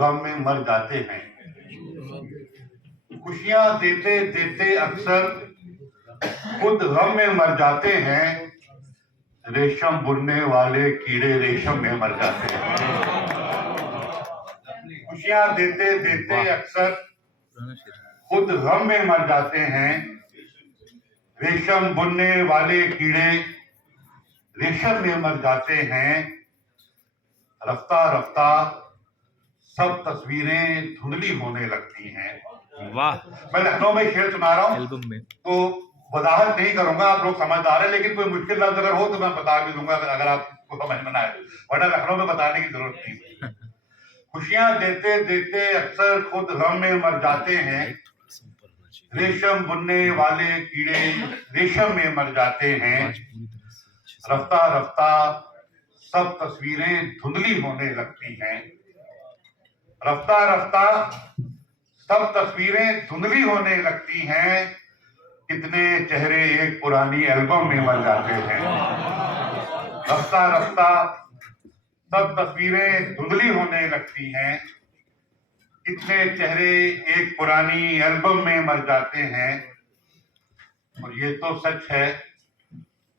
गम में मर जाते हैं। खुशियां देते देते अक्सर खुद गम में मर जाते हैं। रेशम बुनने वाले कीड़े रेशम में मर जाते हैं। खुशियां देते देते अक्सर खुद गम में मर जाते हैं। रेशम बुनने वाले कीड़े रेशम में मर जाते हैं। रफ्ता रफ्ता सब तस्वीरें धुंधली होने लगती हैं। वाह। मैं लखनऊ में शेर सुना रहा हूँ तो वजाहत नहीं करूंगा, आप लोग समझदार है, लेकिन कोई मुश्किल लफ्ज अगर हो तो मैं बता भी दूंगा अगर आपको समझ में ना आए, वरना लखनऊ में बताने की जरूरत नहीं। खुशियां देते देते अक्सर खुद गम में मर जाते हैं। रेशम बुनने वाले कीड़े रेशम में मर जाते हैं। रफ्ता रफ्ता सब तस्वीरें धुंधली होने लगती हैं। रफ्ता रफ्ता सब तस्वीरें धुंधली होने लगती हैं। कितने चेहरे एक पुरानी एल्बम में मर जाते हैं। रफ्ता रफ्ता सब तस्वीरें धुंधली होने लगती हैं। कितने चेहरे एक पुरानी एल्बम में मर जाते हैं। और ये तो सच है,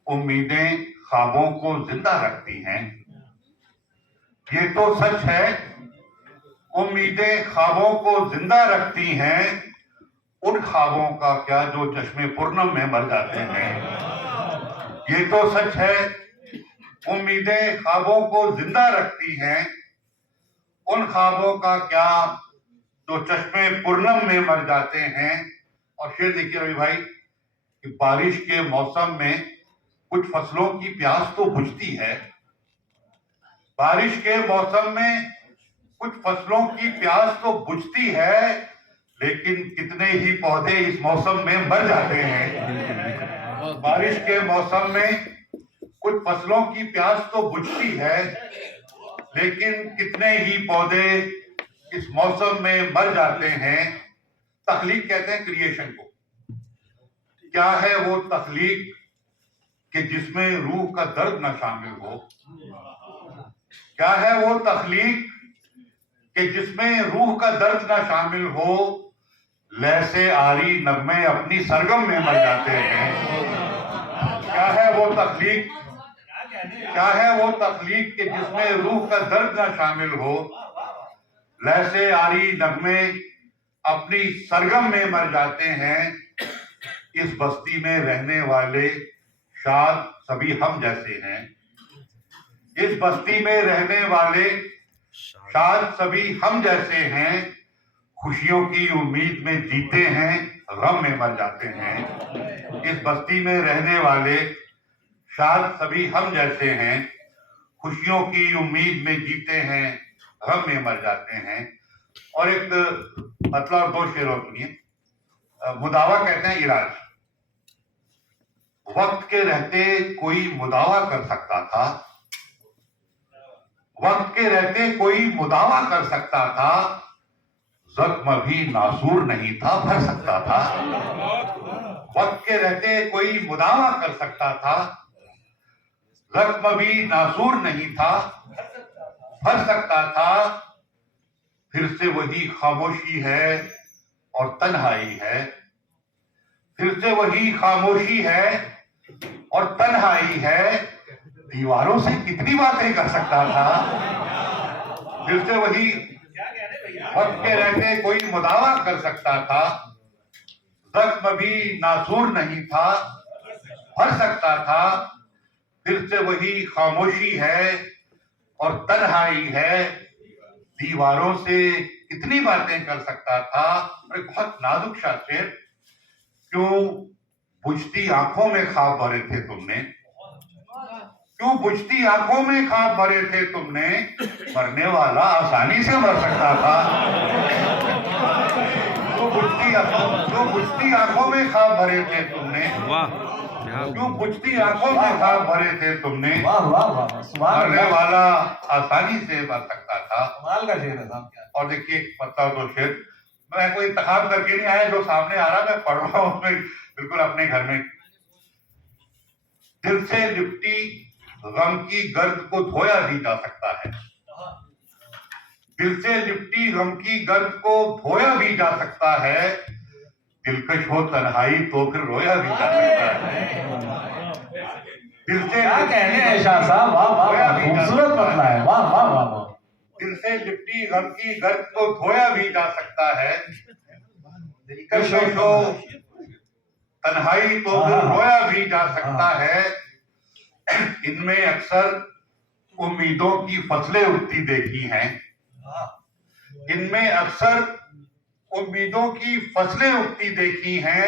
उम्मीदें ख्वाबों को जिंदा रखती हैं। ये तो सच है, उम्मीदें ख्वाबों को जिंदा रखती हैं। उन ख्वाबों का क्या जो चश्मे पूर्णम में मर जाते हैं। ये तो सच है, उम्मीदें ख्वाबों को जिंदा रखती हैं। उन ख्वाबों का क्या जो चश्मे पूर्णम में मर जाते हैं। और शेर देखिए रवि भाई कि बारिश के मौसम में कुछ फसलों की प्यास तो बुझती है। बारिश के मौसम में कुछ फसलों की प्यास तो बुझती है, लेकिन कितने ही पौधे इस मौसम में मर जाते हैं। बारिश के मौसम में कुछ फसलों की प्यास तो बुझती है, लेकिन कितने ही पौधे इस मौसम में मर जाते हैं। तख्लीक कहते हैं क्रिएशन को। क्या है वो तख्लीक कि जिसमें रूह का दर्द न शामिल हो। क्या है वो तख्लीक कि जिसमें रूह का दर्द न शामिल हो। लैसे आरी नगमे अपनी सरगम में मर जाते हैं। क्या है वो तख्लीक, क्या है वो तख्लीक कि जिसमें रूह का दर्द न शामिल हो। लैसे आरी नगमे अपनी सरगम में मर जाते हैं। इस बस्ती में रहने वाले शायद सभी हम जैसे हैं। इस बस्ती में रहने वाले शायद सभी हम जैसे हैं। खुशियों की उम्मीद में जीते हैं, गम में मर जाते हैं। इस बस्ती में रहने वाले शायद सभी हम जैसे हैं। खुशियों की उम्मीद में जीते हैं, गम में मर जाते हैं। और एक मतलब दो शेर और सुनिए। मुदावा कहते हैं इलाज। वक्त के रहते कोई मुदावा कर सकता था। वक्त के रहते कोई मुदावा कर सकता था। जख्म भी नासूर नहीं था, भर सकता था। वक्त के रहते कोई मुदावा कर सकता था। जख्म भी नासूर नहीं था, भर सकता था। फिर से वही खामोशी है और तन्हाई है। फिर से वही खामोशी है और तन्हाई है। दीवारों से कितनी बातें कर सकता था। फिर से वही वक्त के रहते कोई मुदावा कर सकता था। जख्म भी नासूर नहीं था, भर सकता था। फिर से वही खामोशी है और तन्हाई है। दीवारों से कितनी बातें कर सकता था। और बहुत नाजुक सा शेर। क्यों बुझती आंखों में ख्वाब भरे थे तुमने। क्यों बुझती आंखों में ख्वाब भरे थे तुमने। मरने वाला आसानी से मर सकता था। क्यों बुझती आंखों में ख्वाब भरे थे तुमने। क्यों बुझती आंखों में ख्वाब भरे थे तुमने। मरने वाला आसानी से मर सकता था। कमाल का शेर है साहब। और देखिए एक मतलब दो शेर मैं कोई इंतखाब करके नहीं आया, जो सामने आ रहा मैं पढ़ रहा हूं उसमें बिल्कुल अपने घर में। दिल से लिपटी गम की गर्द को धोया भी जा सकता है। दिल से लिपटी गम की गर्द को धोया भी जा सकता है, दिलकश हो तन्हाई तो फिर रोया भी जा सकता है। दिल से क्या कहने हैं शाह साहब, वाह वाह, खूबसूरत बदला है, वाह वाह वाह वाह। दिल से लिपटी गम की गर्द को धोया भी जा सकता है, दिलकश हो तन्हाई तो फिर रोया भी जा सकता है। इनमें अक्सर उम्मीदों की फसलें उगती देखी हैं, इनमें अक्सर उम्मीदों की फसलें उगती देखी हैं,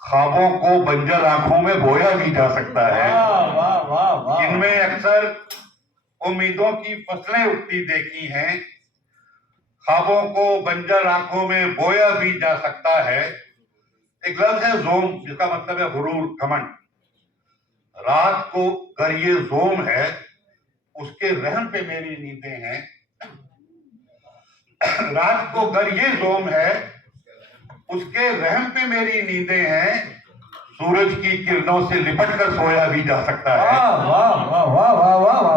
ख्वाबों को बंजर आंखों में बोया भी जा सकता है। वाह वाह वाह। इनमें अक्सर उम्मीदों की फसलें उगती देखी हैं, ख्वाबों को बंजर आंखों में बोया भी जा सकता है। एक लफ्ज है जोम, जिसका मतलब है गुरूर, घमंड। रात को अगर ये जोम है, उसके रहम पे मेरी नींदें हैं। रात को अगर ये जोम है, उसके रहम पे मेरी नींदें हैं, सूरज की किरणों से लिपट कर सोया भी जा सकता है।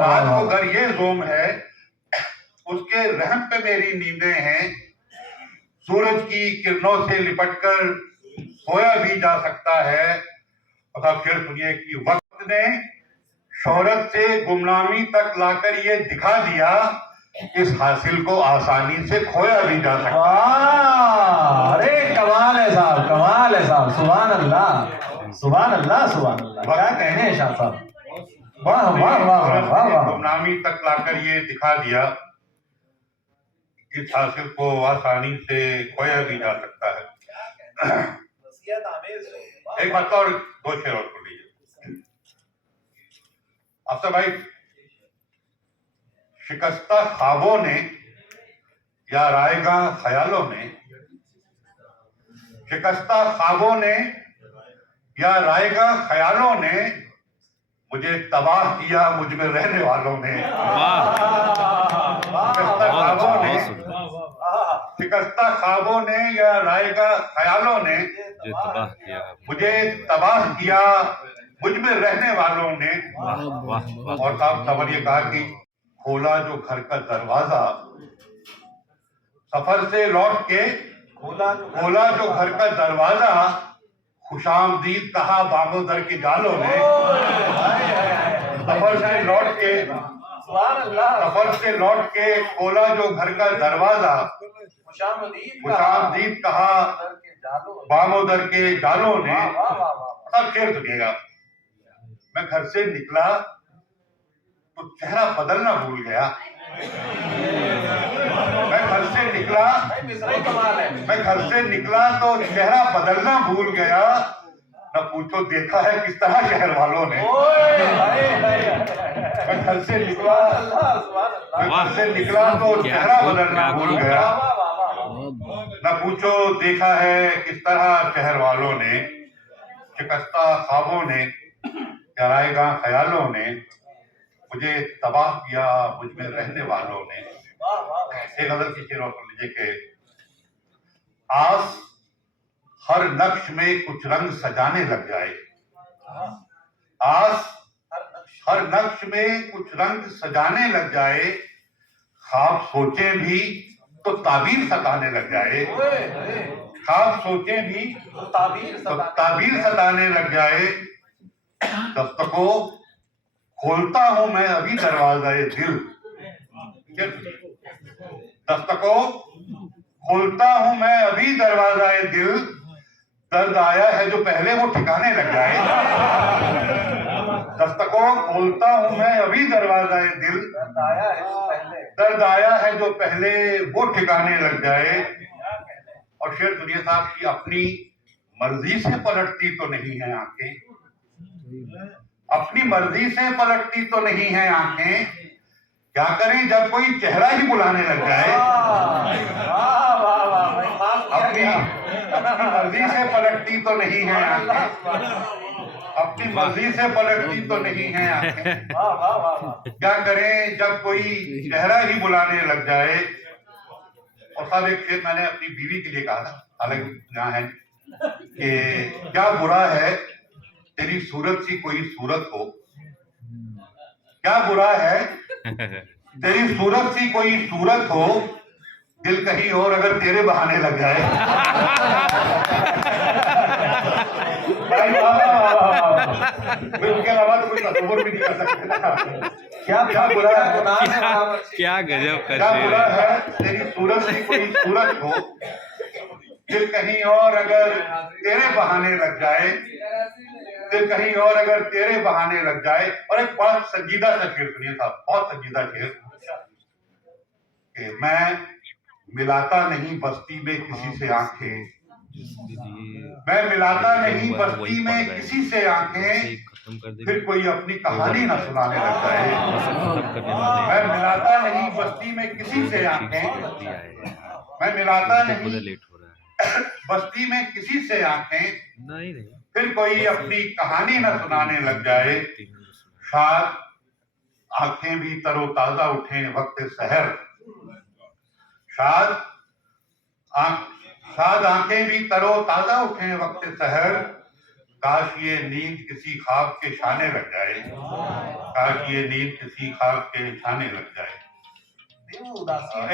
रात को अगर ये जोम है, उसके रहम पे मेरी नींदें हैं, सूरज की किरणों से लिपट कर सोया भी जा सकता है। और फिर सुनिए कि वक्त ने शोहरत से गुमनामी तक लाकर ये दिखा दिया, इस हासिल को आसानी से खोया भी जा सकता है। अरे कमाल है साहब, कमाल है साहब, सुभान अल्लाह सुभान अल्लाह सुभान अल्लाह। क्या कहने हैं शाह साहब, वाह वाह वाह वाह वाह। गुमनामी तक लाकर ये दिखा दिया, इस हासिल को आसानी से खोया भी जा सकता है। एक बात और, दो शेर और पढ़ लीजिए। अफसर भाई, शिकस्ता ख्वाबों ने या रायगा ख्यालों ने, शिकस्ता ख्वाबों ने या रायगा ख्यालों ने, मुझे तबाह किया मुझ में रहने वालों ने। शिकस्ता ख्वाबों ने, शिकस्ता ख्वाबों ने या रायगा ख्यालों ने, मुझे तबाह किया मुझ में रहने वालों ने। और साहब सबर ये कहा कि खोला जो घर का दरवाजा, सफर से लौट के खोला जो घर का दरवाजा, खुशामदीद कहा बागो दर के जालों ने। सफर से लौट के खोला जो घर का दरवाजा, खुशामदीद कहा बामोदर के जालों ने। सब शेर सुनिएगा। मैं घर से निकला तो चेहरा बदलना भूल गया, मैं घर से निकला तो चेहरा बदलना भूल गया, न पूछो देखा है किस तरह शहर वालों ने। मैं घर से निकला तो चेहरा बदलना भूल गया, न पूछो देखा है किस तरह शहर वालों ने। शिकस्ता ख्वाबों ने या रायगा ख्यालों ने, मुझे तबाह किया मुझ में रहने वालों ने। एक नजर की शेर और कर लीजिए कि आस हर नक्श में कुछ रंग सजाने लग जाए, आस हर नक्श में कुछ रंग सजाने लग जाए, ख्वाब सोचे भी तो ताबीर सताने लग जाए, ख्वाब सोचे भी तो ताबीर सताने लग जाए। दस्तकों खोलता हूं मैं अभी दरवाज़ा-ए दिल, दस्तकों खोलता हूं मैं अभी दरवाज़ा-ए दिल, दर्द आया है जो पहले वो ठिकाने लग जाए। दस्तकों खोलता हूं मैं अभी दरवाज़ा-ए दिल, दर्द आया है जो पहले वो ठिकाने लग जाए। और शेर दुनिया साहब की अपनी मर्जी से पलटती तो नहीं है आंखें, अपनी मर्जी से पलटती तो नहीं है आंखें, क्या करें जब कोई चेहरा ही बुलाने लग जाए। अपनी मर्जी से पलटती तो नहीं है आंखें, अपनी मर्जी से पलटती तो नहीं है आंखें, क्या करें जब कोई चेहरा ही बुलाने लग जाए। और साहब एक शेर मैंने अपनी बीवी के लिए कहा था, हालांकि यहाँ है कि क्या बुरा है तेरी सूरत सी कोई सूरत हो, क्या बुरा है तेरी सूरत सी कोई सूरत हो, दिल कहीं और अगर तेरे बहाने लग जाए। उसके अलावा तो कोई तस्वीर भी नहीं कर सकते ना। क्या बुरा है, क्या गजब का क्या शेर बुरा है। है, तेरी सूरत सी कोई सूरत हो, दिल कहीं और अगर तेरे बहाने लग जाए, दिल कहीं और अगर तेरे बहाने लग जाए। और एक बड़ा संजीदा सा शेर सुनिए साहब, बहुत संजीदा शेर कि मैं मिलाता नहीं बस्ती में किसी से आंखें, मैं मिलाता नहीं बस्ती में किसी से आंखें, फिर कोई अपनी कहानी ना सुनाने लग जाए। मैं मिलाता नहीं बस्ती में किसी से आंखें, मैं मिलाता नहीं बस्ती में किसी से आंखें, फिर कोई अपनी कहानी न सुनाने लग जाए। शायद आंखें भी तरोताजा उठे वक्त सहर, शायद आंखें भी तरोताजा उठे वक्त सहर, काश ये नींद किसी ख्वाब के छाने लग जाए, काश ये नींद किसी ख्वाब के छाने लग जाए।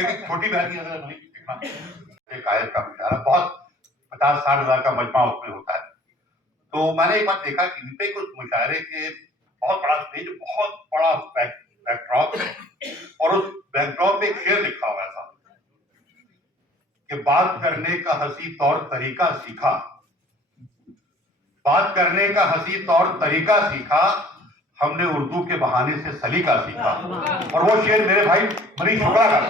एक छोटी बहन की एक आयत का मुशायरा, बहुत 50-60 हजार का मजमा उसमें होता है। तो मैंने एक बार देखा कि इनपे कुछ मुशायरे के बहुत बड़ा स्टेज, बहुत बड़ा बैकड्रॉप है, और उस बैकड्रॉप पे एक शेर लिखा हुआ था कि बात करने का हंसी तौर तरीका सीखा, बात करने का हंसी तौर तरीका सीखा, हमने उर्दू के बहाने से सलीका सीखा। और वो शेर मेरे भाई मनीष शुक्ला का था।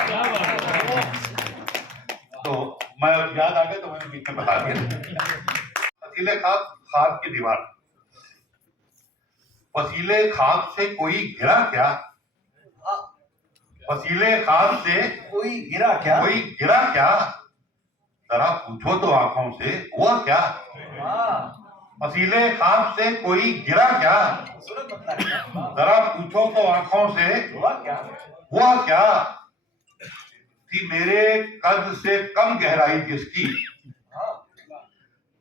तो मैं याद आ गया तो मैंने बीच में बता दिया। वसीले ख्वाब की दीवार, वसीले ख्वाब से कोई गिरा क्या, वसीले ख्वाब से कोई गिरा क्या, कोई गिरा क्या, जरा पूछो तो आंखों से हुआ क्या, वसीले ख्वाब से कोई गिरा क्या, जरा पूछो तो आंखों से हुआ क्या, थी मेरे कद से कम गहराई जिसकी,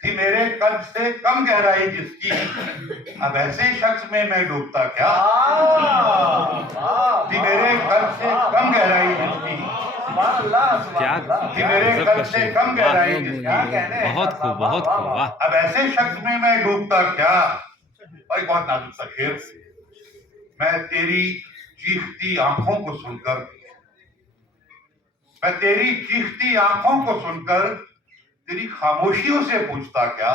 थी मेरे कद से कम गहराई जिसकी, अब ऐसे शख्स में मैं डूबता क्या, थी मेरे कद से कम गहराई जिसकी, क्या थी मेरे कद से कम गहराई जिसकी, बहुत खूब, बहुत खूब, वाह। अब ऐसे शख्स में मैं डूबता क्या। और एक बहुत नाजुक सा शेर, मैं तेरी चीखती आंखों को सुनकर, मैं तेरी चीखती आंखों को सुनकर तेरी खामोशियों से पूछता क्या,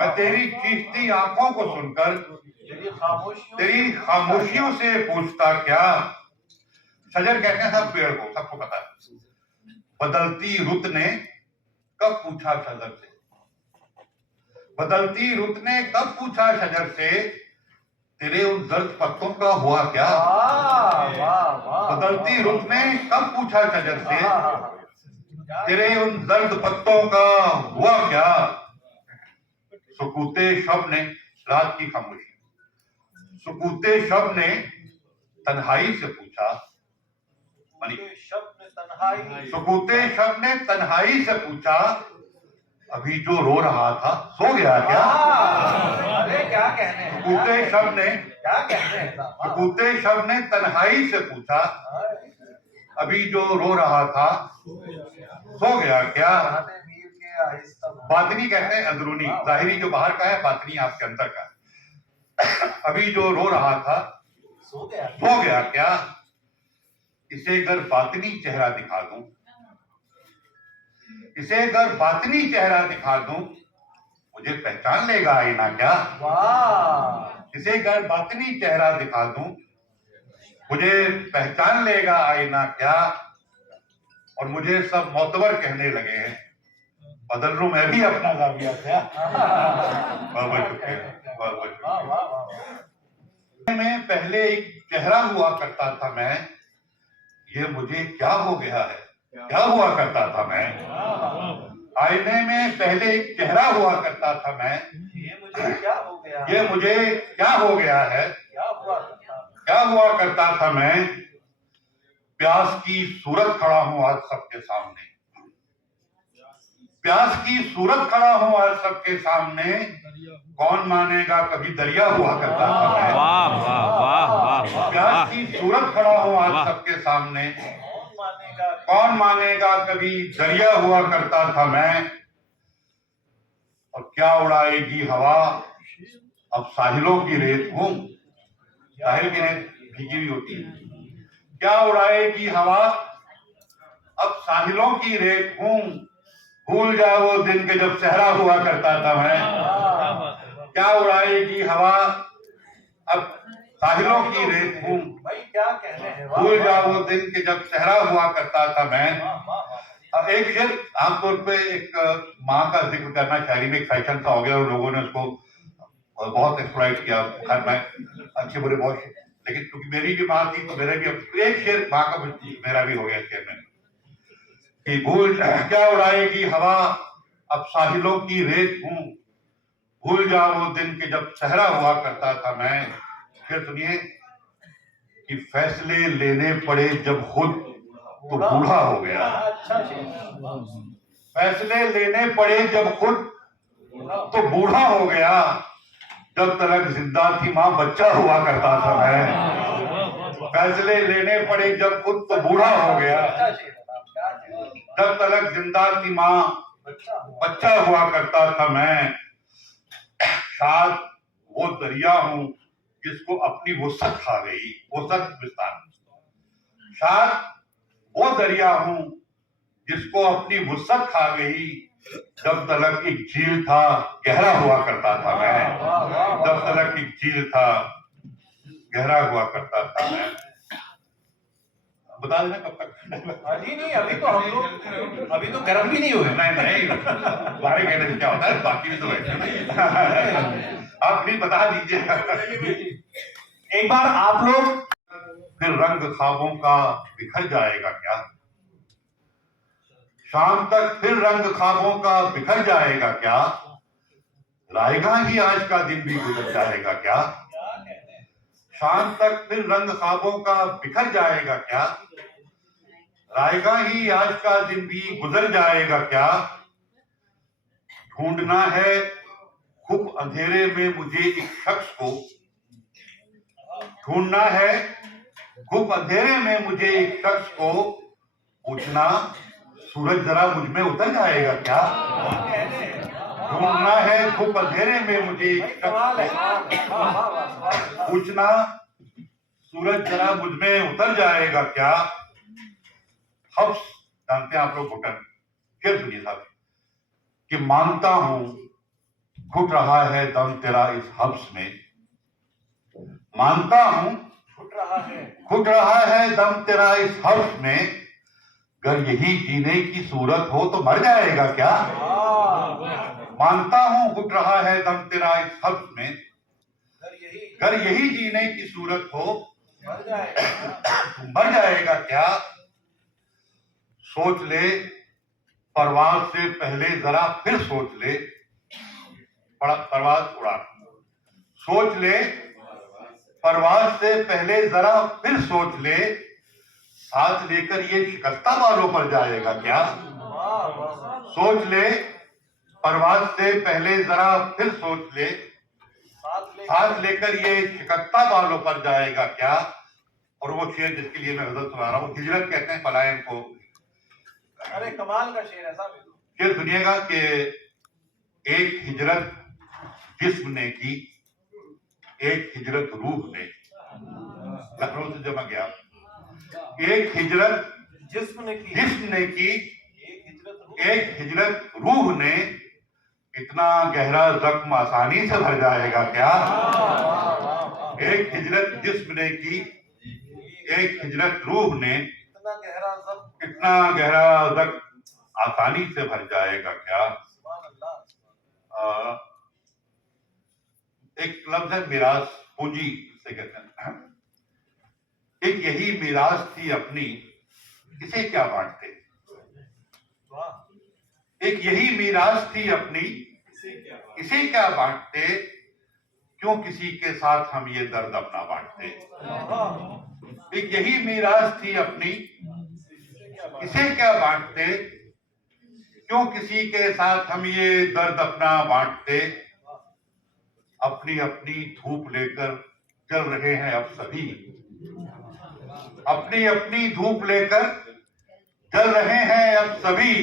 मैं तेरी चीखती आंखों को सुनकर तेरी खामोशियों से पूछता क्या। शजर कहते हैं सब पेड़ को, सबको पता है। बदलती रुत ने कब पूछा शजर से, बदलती रुत ने कब पूछा शजर से, तेरे उन दर्द पत्तों का हुआ क्या, बदलती रुत ने कब पूछा शजर से, तेरे उन दर्द पत्तों का हुआ क्या। सुकूते शब ने, रात की खामोशी, सुकूते शब ने तन्हाई से पूछा, सुकूते शब ने तन्हाई से पूछा, अभी जो रो रहा था सो गया क्या। अरे क्या कहने हैं, सुकूते शब ने, क्या कहने हैं, सुकूते शब ने तन्हाई से पूछा, अभी जो रो रहा था सो गया क्या। बातनी कहते हैं अंदरूनी, जाहिरी जो बाहर का है, बातनी आपके अंदर का है। अभी जो रो रहा था सो गया क्या, इसे अगर बातनी चेहरा दिखा दूं, इसे अगर बातनी चेहरा दिखा दूं, मुझे पहचान लेगा आईना क्या। इसे अगर बातनी चेहरा दिखा दूं, मुझे पहचान लेगा आईना क्या। और मुझे सब मोतबर कहने लगे हैं, बदल लूं मैं भी अपना जाविया क्या। बहुत बहुत शुक्रिया, बहुत बहुत शुक्रिया। मैं पहले एक चेहरा हुआ करता था मैं, ये मुझे क्या हो गया है, क्या हुआ करता था मैं। आईने में पहले एक चेहरा हुआ करता था मैं, ये मुझे क्या हो गया, ये मुझे क्या हो गया है, क्या हुआ करता था मैं। प्यास की सूरत खड़ा हूं आज सबके सामने, प्यास की सूरत खड़ा हूं आज सबके सामने, कौन मानेगा कभी दरिया हुआ करता था मैं। वाह वाह वाह वाह वाह प्यास वाह। की सूरत खड़ा हूं आज वाह। सबके सामने, कौन मानेगा कभी दरिया हुआ करता था मैं। और क्या उड़ाएगी हवा, अब साहिलों की रेत हूं। साहिल की रेत भीगी हुई होती है। क्या उड़ाएगी हवा, अब साहिलों की रेत हूं। भूल जाए वो दिन के जब सहरा हुआ करता था मैं। क्या उड़ाएगी हवा, अब साहिलों की रेत हूं। भाई क्या कहने हैं। भूल जाओ वो दिन के जब सहरा हुआ करता था मैं। अब एक शेर आमतौर पे एक माँ का जिक्र करना शायरी में एक फैशन सा हो गया और लोगों ने उसको बहुत एक्सप्लॉइट किया। खैर मैं अच्छे बुरे बहुत, लेकिन क्योंकि मेरी भी माँ थी तो मेरा भी एक शेर माँ का मेरा भी हो गया शेर में कि भूल क्या उड़ाएगी हवा, अब साहिलों की रेत हूं। भूल जाओ वो दिन के जब सहरा हुआ करता था मैं। फिर सुनिए कि फैसले लेने पड़े जब खुद तो बूढ़ा हो गया। फैसले लेने पड़े जब खुद तो बूढ़ा हो गया। जब तक जिंदा थी माँ बच्चा हुआ करता था मैं। फैसले लेने पड़े जब खुद तो बूढ़ा हो गया। जब तक जिंदा थी माँ बच्चा हुआ करता था मैं। शायद वो दरिया हूं जिसको अपनी वुसअत खा गई। वुसअत विस्तार। शायद वो दरिया हूं जिसको अपनी वुसअत खा गई। जब तलक एक झील था गहरा हुआ करता था मैं। जब तलक एक झील था गहरा हुआ करता था मैं। बता देना कब तक। अभी नहीं, अभी तो हम लोग अभी तो गर्म भी नहीं हुए। नहीं तुम्हारे कहने से क्या होता है, बाकी भी तो बैठे आप प्लीज बता दीजिए। एक बार आप लोग फिर रंग ख्वाबों का बिखर जाएगा क्या। शाम तक फिर रंग ख्वाबों का बिखर जाएगा क्या। रायगा ही आज का दिन भी गुजर जाएगा क्या। शाम तक फिर रंग ख्वाबों का बिखर जाएगा क्या। रायगा ही आज का दिन भी गुजर जाएगा क्या। ढूंढना है खूब अंधेरे में मुझे एक शख्स को। ढूंढना है खूब अंधेरे में मुझे एक शख्स को। पूछना सूरज जरा मुझ में उतर जाएगा क्या। ढूंढना है खूब अंधेरे में मुझे एक शख्स को। पूछना सूरज जरा मुझ में उतर जाएगा क्या। हब्स जानते हैं आप लोग घुटन। फिर सुनिए साहब कि मानता हूं घुट रहा है दम तेरा इस हब्स में। मानता हूं घुट रहा है दम तेरा इस हब्स में। अगर यही जीने की सूरत हो तो मर जाएगा क्या। मानता हूं घुट रहा है दम तेरा इस हब्स में। अगर यही जीने की सूरत हो तो मर जाएगा क्या। सोच ले परवाज से पहले जरा फिर सोच ले। परवाज उड़ा। सोच ले परवाज से पहले जरा फिर सोच ले। साथ लेकर ये शिकस्ता बालों पर जाएगा क्या। सोच ले परवाज से पहले जरा फिर सोच ले। साथ लेकर ये शिकस्ता बालों पर जाएगा क्या। और वो शेर जिसके लिए मैं गजल सुना रहा हूँ, हिजरत कहते हैं पलायन को। अरे कमाल का शेर है साहब। शेर सुनिएगा कि एक हिजरत जिस्म ने की, एक हिजरत रूह ने। लखनऊ से जब मैं गया, एक हिजरत जिस्म ने की, एक हिजरत रूह ने। इतना गहरा जख्म आसानी से भर जाएगा क्या। एक हिजरत जिस्म ने की, एक हिजरत रूह ने। इतना गहरा जख्म आसानी से भर जाएगा क्या। एक लफ्ज है मिरास, पूंजी से कहते हैं। एक यही मिरास थी अपनी, इसे क्या बांटते। एक यही मिरास थी अपनी, इसे क्या बांटते। क्यों किसी के साथ हम ये दर्द अपना बांटते। एक यही मिरास थी अपनी, इसे क्या बांटते। क्यों किसी के साथ हम ये दर्द अपना बांटते, अपनी अपनी धूप लेकर जल रहे हैं अब सभी, अपनी अपनी धूप लेकर जल रहे हैं अब सभी,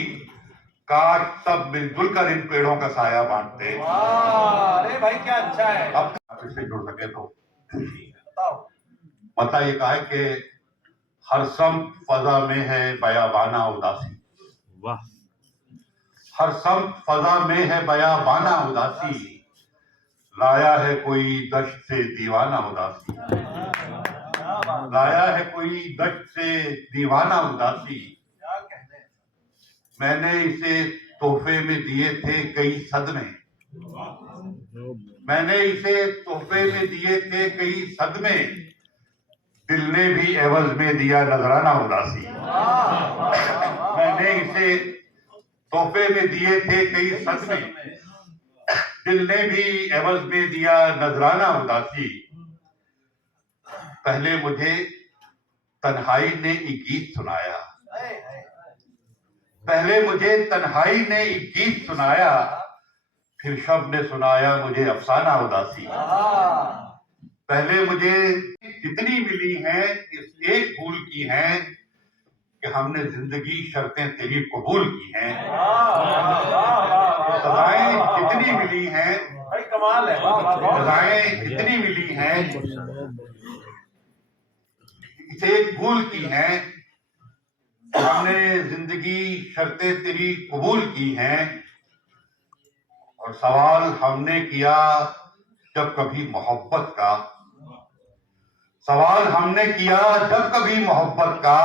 काश सब मिलजुल कर इन पेड़ों का साया बांटते। अरे भाई क्या अच्छा है। अब इससे जुड़ सके तो बताओ। मतलब ये कहा है कि हर सम फजा में है बयाबाना उदासी, वाह हर सम फजा में है बयाबाना उदासी, लाया है कोई दश्त से दीवाना उदासी, लाया है कोई दश्त से दीवाना उदासी, क्या कहने। मैंने इसे तोहफे में दिए थे कई सदमे, मैंने इसे तोहफे में दिए थे कई सदमे, दिल ने भी एवज में दिया नजराना उदासी, मैंने इसे तोहफे में दिए थे कई सदमे, दिल ने भी एवज में दिया नजराना उदासी, पहले मुझे तन्हाई ने एक गीत सुनाया, पहले मुझे तन्हाई ने एक गीत सुनाया, फिर शब ने सुनाया मुझे अफसाना उदासी, पहले मुझे जितनी मिली हैं इस एक भूल की हैं कि हमने जिंदगी शर्तें तेरी कबूल की हैं, सजाएं जितनी मिली हैं भाई कमाल है। सजाएं जितनी मिली हैं इसे एक भूल की हैं, हमने जिंदगी शर्तें तेरी कबूल की हैं, और सवाल हमने किया जब कभी मोहब्बत का, सवाल हमने किया जब कभी मोहब्बत का,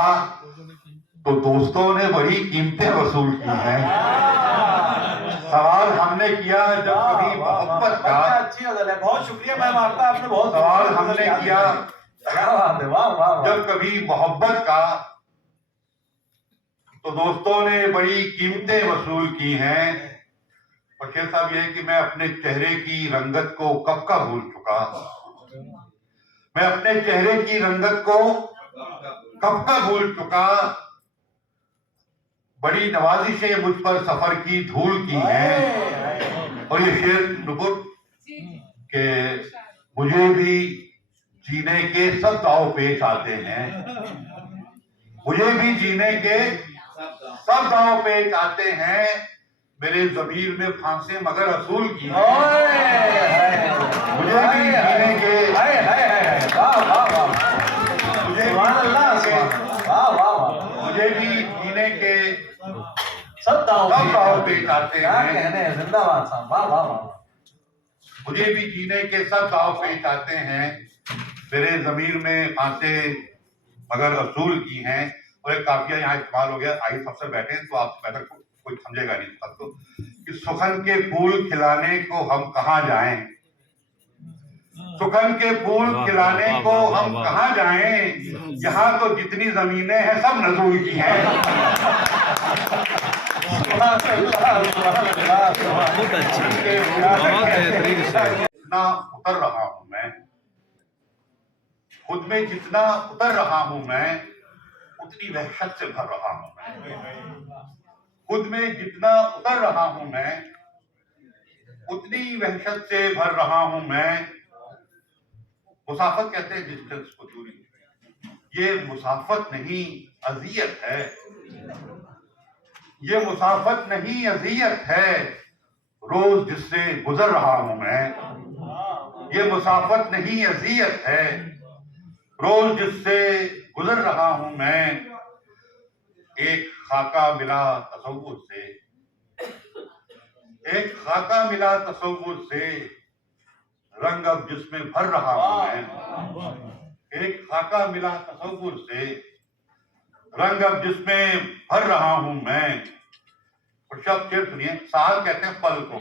तो दोस्तों ने बड़ी कीमतें वसूल की हैं, सवाल हमने किया जब कभी मोहब्बत का, अच्छी गजल है, बहुत शुक्रिया मैम आपका, आपने बहुत सवाल हमने किया क्या बात है। वाह वाह। जब कभी मोहब्बत का, तो दोस्तों ने बड़ी कीमतें वसूल की हैं, और शेर साहब यह है कि मैं अपने चेहरे की रंगत को कब का भूल चुका, मैं अपने चेहरे की रंगत को कब का भूल चुका, बड़ी नवाजिशें मुझ पर सफर की धूल की हैं, और ये शेर नुपुर के मुझे भी जीने के सब दाव पेश आते हैं, मुझे भी जीने के सब दाव पेश आते हैं, मेरे ज़मीर में फांसे मगर असूल की हैं, मुझे भी जीने के मुझे भी जीने के सब दाव पेश आते क्या हैं, कहने हैं। जिंदाबाद साहब। वाह वाह वाह। मुझे भी जीने के सब दाव पेश आते हैं, मेरे जमीर में फांसे मगर असूल की हैं, और एक काफिया यहाँ इस्तेमाल हो गया, आइए सबसे बैठे हैं तो आप बेहतर कोई समझेगा नहीं सबको, कि सुखन के फूल खिलाने को हम कहाँ जाएं, सुखन के फूल खिलाने को हम कहाँ जाएं, यहाँ तो जितनी जमीनें हैं सब नजूल की हैं। बहुत अच्छी, बहुत बेहतरीन शेर। जितना उतर रहा हूं मैं, खुद में जितना उतर रहा हूं मैं, उतनी वहशत से भर रहा हूं मैं, खुद में जितना उतर रहा हूं मैं, उतनी वहशत से भर रहा हूं मैं। मुसाफत कहते हैं डिस्टेंस को, दूरी, ये मुसाफत नहीं अजियत है, ये मुसाफत नहीं अजियत है, रोज जिससे गुजर रहा हूं मैं, ये मुसाफत नहीं अजियत है, रोज जिससे गुजर रहा हूं मैं। एक खाका मिला तसव्वुर से, एक खाका मिला तसव्वुर से, रंग अब जिसमें भर रहा हूं मैं, एक खाका मिला तसव्वुर से, रंग अब जिसमें भर रहा हूं मैं। और शब्द शेर सुनिए, साल कहते हैं पल को,